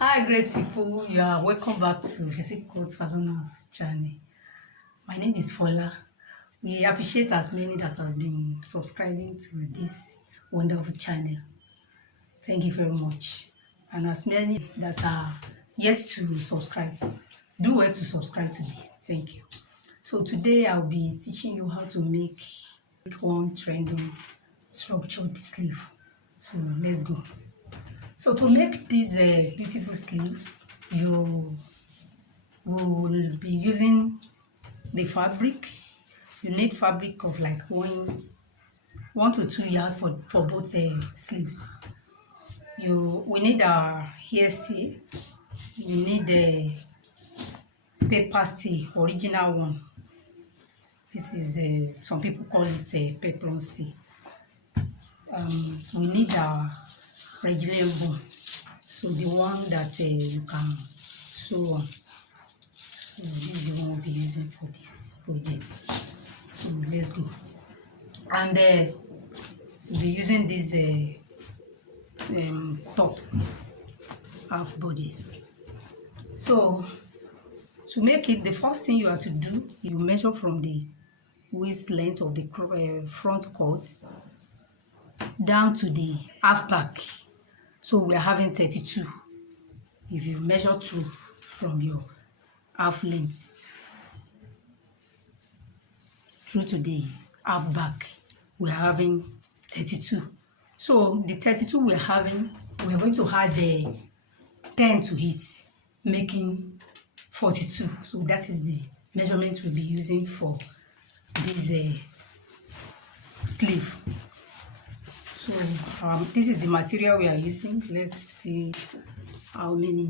Hi, great people. You are welcome back to Physique Fashion House channel. My name is Fola. We appreciate as many that has been subscribing to this wonderful channel. Thank you very much. And as many that are yet to subscribe, do well to subscribe today. Thank you. So today I'll be teaching you how to make one trending structured sleeve. So let's go. So to make these beautiful sleeves, you will be using the fabric. You need fabric of like 1 to 2 yards for both sleeves. We need our airstay. You need the paper stay, original one. This is some people call it a peplum stay. We need our rigilene bone, so the one that you can sew on. So this is the one we'll be using for this project. So let's go. And we'll be using this top half body. So to make it, the first thing you have to do, you measure from the waist length of the front cut down to the half back. So we are having 32. If you measure through from your half length through to the half back, we are having 32. So the 32 we're having, we're going to add the 10 to it, making 42. So that is the measurement we'll be using for this sleeve. So this is the material we are using. Let's see how many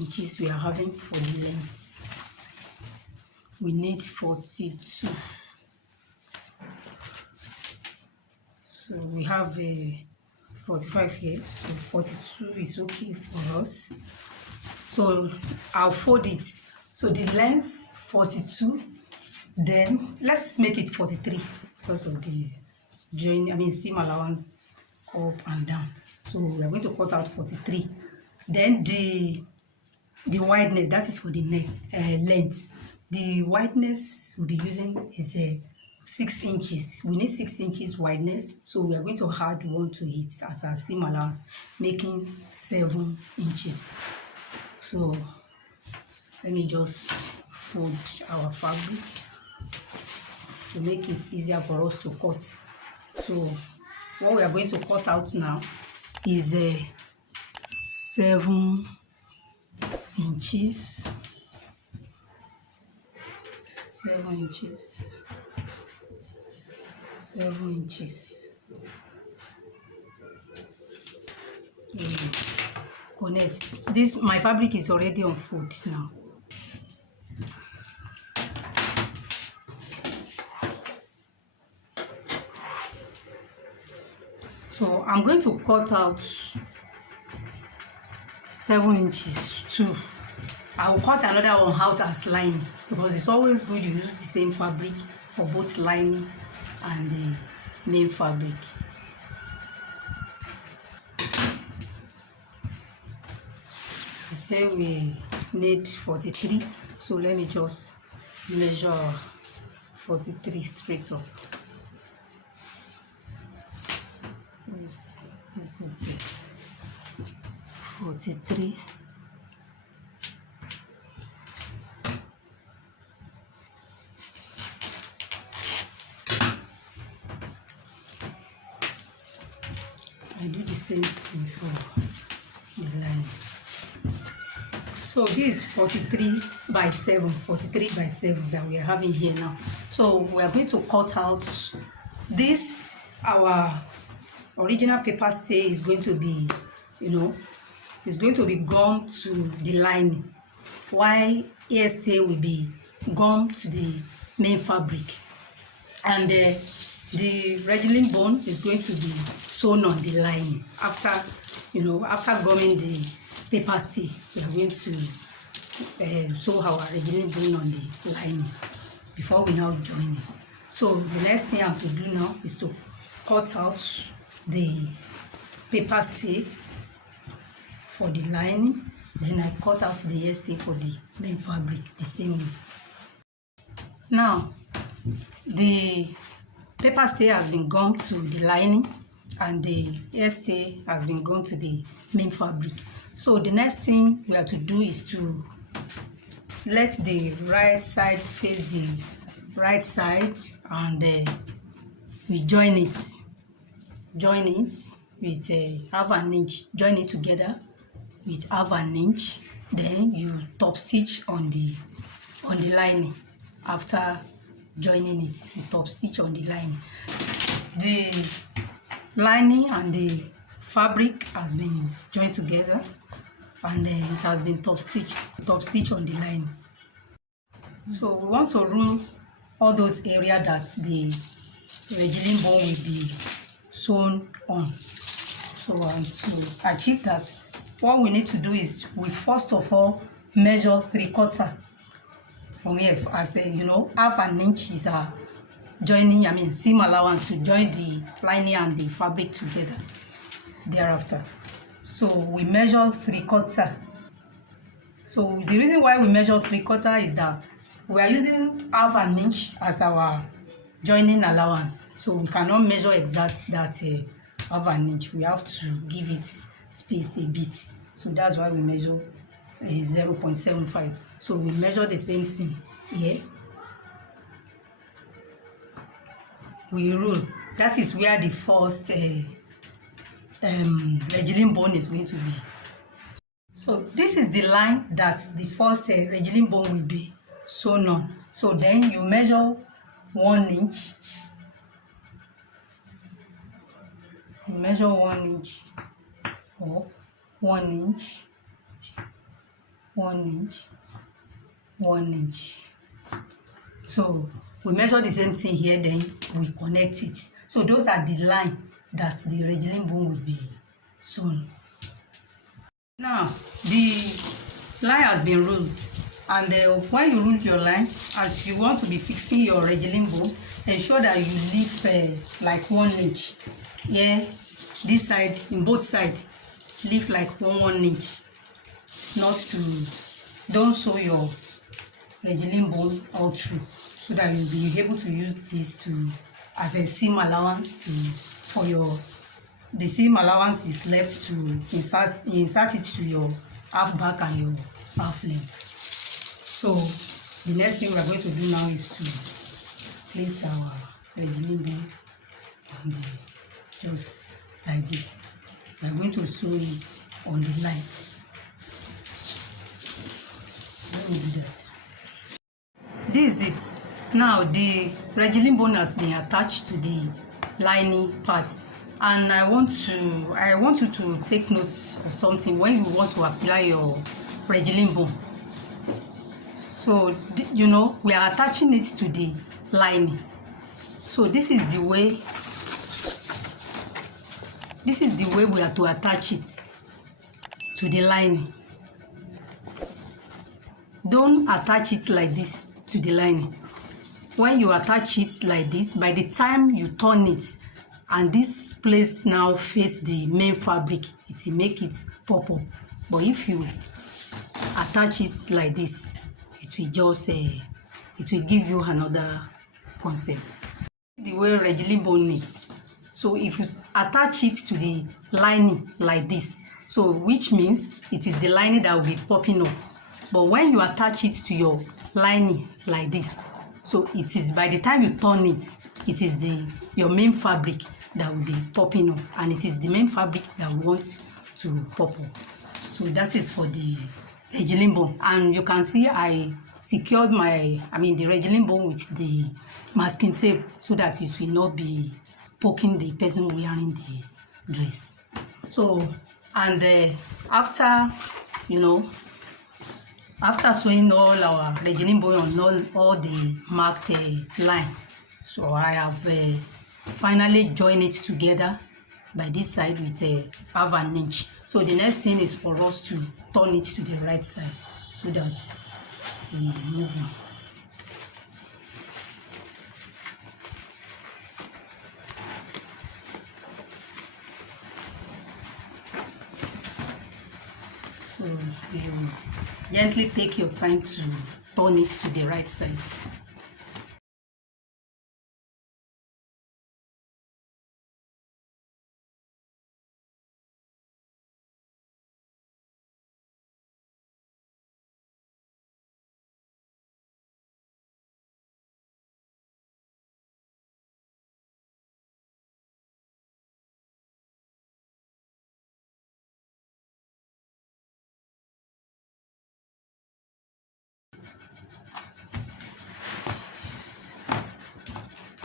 inches we are having for the length. We need 42. So we have a 45 here, so 42 is okay for us. So I'll fold it. So the length 42, then let's make it 43 because of the seam allowance up and down. So we are going to cut out 43. Then the wideness, that is for the neck length. The wideness we'll be using is 6 inches. We need 6 inches wideness, so we are going to add 1 to it as our seam allowance, making 7 inches. So let me just fold our fabric to make it easier for us to cut. So what we are going to cut out now is 7 inches. 7 inches. 7 inches. Connect. This, my fabric is already on fold now. So I'm going to cut out 7 inches too. I will cut another one out as lining because it's always good you use the same fabric for both lining and the main fabric. Say we need 43, so let me just measure 43 straight up. This is it. 43. I do the same thing for the line. So this is 43 by 7 that we are having here now. So we are going to cut out this. Our original paper stay is going to be, it's going to be gummed to the lining, while airstay will be gummed to the main fabric, and the rigilene bone is going to be sewn on the lining. After gumming the paper stay, we are going to sew our rigilene bone on the lining before we now join it. So the next thing I have to do now is to cut out the paper stay for the lining. then I cut out the airstay for the main fabric the same way. Now the paper stay has been gummed to the lining and the airstay has been gummed to the main fabric. So the next thing we have to do is to let the right side face the right side, and we join it with half an inch. Join it together with half an inch. Then you top stitch on the lining. After joining it, you top stitch on the lining. The lining and the fabric has been joined together, and then it has been top stitch on the lining. So we want to rule all those areas that the rigilene bone will be sewn on. So to achieve that, what we need to do is we first of all measure 3/4 from here. As half an inch is a joining, seam allowance to join the lining and the fabric together thereafter. So we measure 3/4. So the reason why we measure 3/4 is that we are using half an inch as our joining allowance. So we cannot measure exact that half an inch. We have to give it space a bit. So that's why we measure 0.75. So we measure the same thing here. We rule. That is where the first rigilene bone is going to be. So this is the line that the first rigilene bone will be sewn on. So then you measure 1 inch. You measure 1 inch, or 1 inch, 1 inch, 1 inch. So we measure the same thing here, then we connect it. So those are the line that the rigilene bone will be sewn. Now the line has been ruled, and when you rule your line, as you want to be fixing your rigilene bone, ensure that you leave like 1 inch here. This side, in both sides, leave like 1 inch. Don't sew your rigilene bone all through, so that you'll be able to use this as a seam allowance for your. The seam allowance is left to insert it to your half back and your half length. So the next thing we are going to do now is to place our rigilene bone on just like this. We are going to sew it on the line. Let me do that. This is it. Now the rigilene bone has been attached to the lining part, and I want you to take notes of something when you want to apply your rigilene bone. So we are attaching it to the lining. So this is the way we are to attach it to the lining. Don't attach it like this to the lining. When you attach it like this, by the time you turn it and this place now face the main fabric, it will make it pop up. But if you attach it like this, it will just it will give you another concept. The way rigilene bone is. So if you attach it to the lining like this, so which means it is the lining that will be popping up. But when you attach it to your lining like this, so it is by the time you turn it, it is your main fabric that will be popping up, and it is the main fabric that wants to pop up. So that is for the rigilene bone. And you can see I secured the rigilene bone with the masking tape so that it will not be poking the person wearing the dress. So, and after sewing all our rigilene bone on all the marked line, so I have finally joined it together by this side with half an inch. So the next thing is for us to turn it to the right side so that we move on. So you gently take your time to turn it to the right side.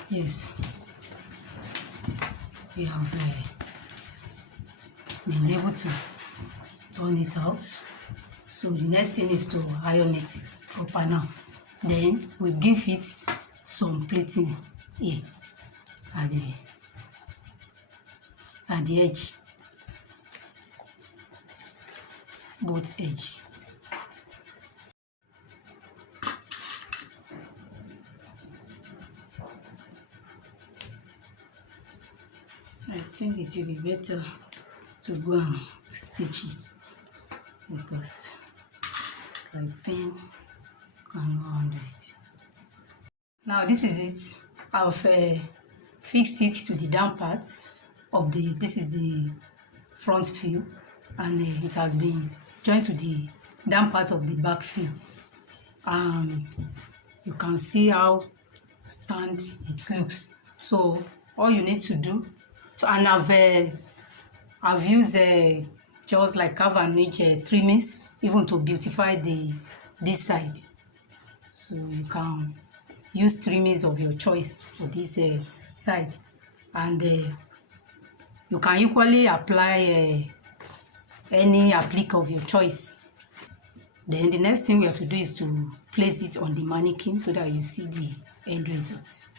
Yes, we have been able to turn it out. So the next thing is to iron it proper now. Then we give it some plating here at the edge, both edge. I think it will be better to go and stitch it because it's like pen can go under it. Now this is it. I've fixed it to the down part of this is the front view, and it has been joined to the down part of the back view. You can see how stand it looks. So all you need to do, so and I've used just like carve and niche trimmings even to beautify this side. So you can use trimmings of your choice for this side, and you can equally apply any applique of your choice. Then the next thing we have to do is to place it on the mannequin so that you see the end results.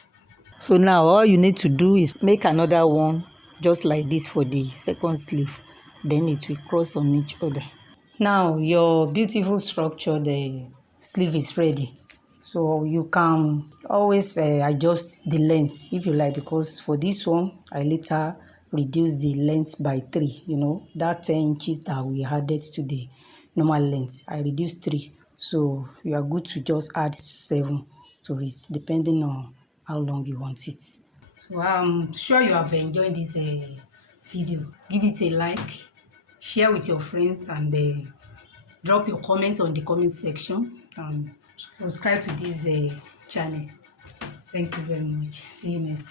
So now all you need to do is make another one just like this for the second sleeve. Then it will cross on each other. Now your beautiful structure, the sleeve is ready. So you can always adjust the length if you like, because for this one I later reduced the length by 3, that 10 inches that we added to the normal length, I reduced 3. So you are good to just add 7 to it depending on how long you want it. So I'm sure you have enjoyed this video. Give it a like, share with your friends, and drop your comments on the comment section, and subscribe to this channel. Thank you very much. See you next time.